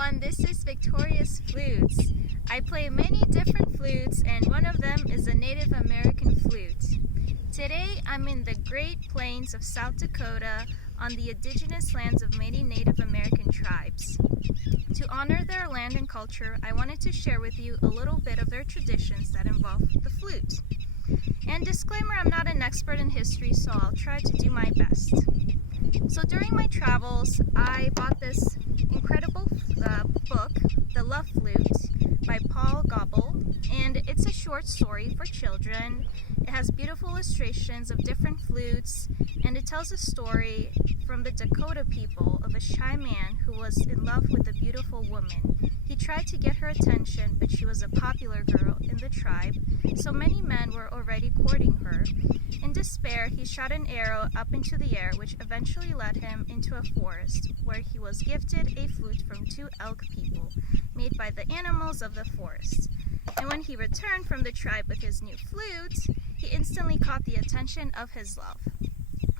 everyone, this is Victoria's Flutes. I play many different flutes and one of them is a Native American flute. Today I'm in the Great Plains of South Dakota on the indigenous lands of many Native American tribes. To honor their land and culture, I wanted to share with you a little bit of their traditions that involve the flute. And disclaimer, I'm not an expert in history, so I'll try to do my best. So during my travels, I bought this incredible book, The Love Flute by Paul Goble, and it's a short story for children. It has beautiful illustrations of different flutes, and it tells a story from the Dakota people of a shy man who was in love with a beautiful woman. He tried to get her attention, but she was a popular girl in the tribe, so many men were already courting her. In despair, he shot an arrow up into the air, which eventually led him into a forest, where he was gifted a flute from two elk people, made by the animals of the forest. And when he returned from the tribe with his new flute, he instantly caught the attention of his love.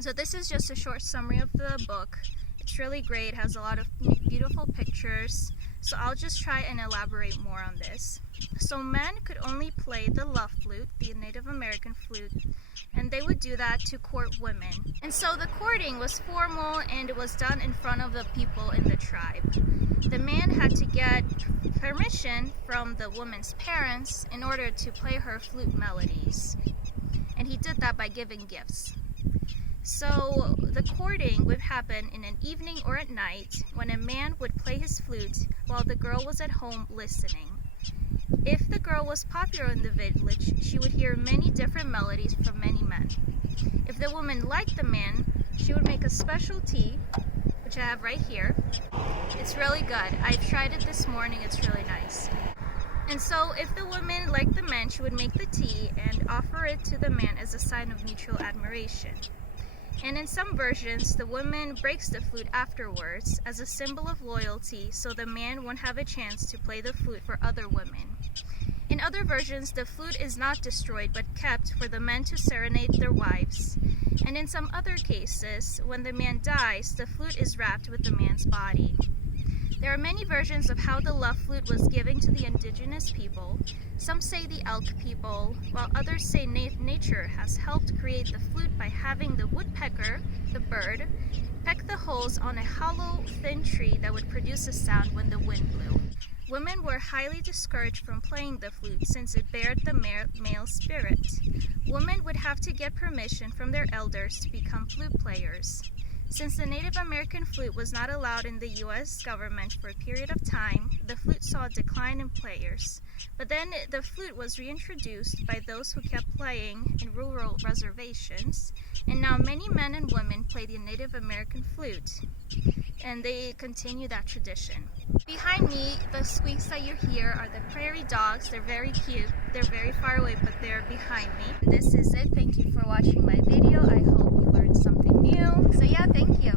So this is just a short summary of the book. It's really great, it has a lot of beautiful pictures, so I'll just try and elaborate more on this. So men could only play the love flute, the Native American flute, and they would do that to court women. And so the courting was formal and it was done in front of the people in the tribe. The man had to get permission from the woman's parents in order to play her flute melodies. And he did that by giving gifts. So the courting would happen in an evening or at night when a man would play his flute while the girl was at home listening. If the girl was popular in the village, she would hear many different melodies from many men. If the woman liked the man, she would make a special tea, which I have right here. It's really good. I tried it this morning. It's really nice. And so if the woman liked the man, she would make the tea and offer it to the man as a sign of mutual admiration. And in some versions, the woman breaks the flute afterwards as a symbol of loyalty, so the man won't have a chance to play the flute for other women. In other versions, the flute is not destroyed but kept for the men to serenade their wives. And in some other cases, when the man dies, the flute is wrapped with the man's body. There are many versions of how the love flute was given to the indigenous people. Some say the elk people, while others say nature has helped create the flute by having the woodpecker, the bird, peck the holes on a hollow, thin tree that would produce a sound when the wind blew. Women were highly discouraged from playing the flute since it bared the male spirit. Women would have to get permission from their elders to become flute players. Since the Native American flute was not allowed in the U.S. government for a period of time, the flute saw a decline in players. But then the flute was reintroduced by those who kept playing in rural reservations, and now many men and women play the Native American flute, and they continue that tradition. Behind me, the squeaks that you hear are the prairie dogs. They're very cute. They're very far away, but they're behind me. This is it. Thank you for watching my video. I hope you learned something new. So yeah, thank you.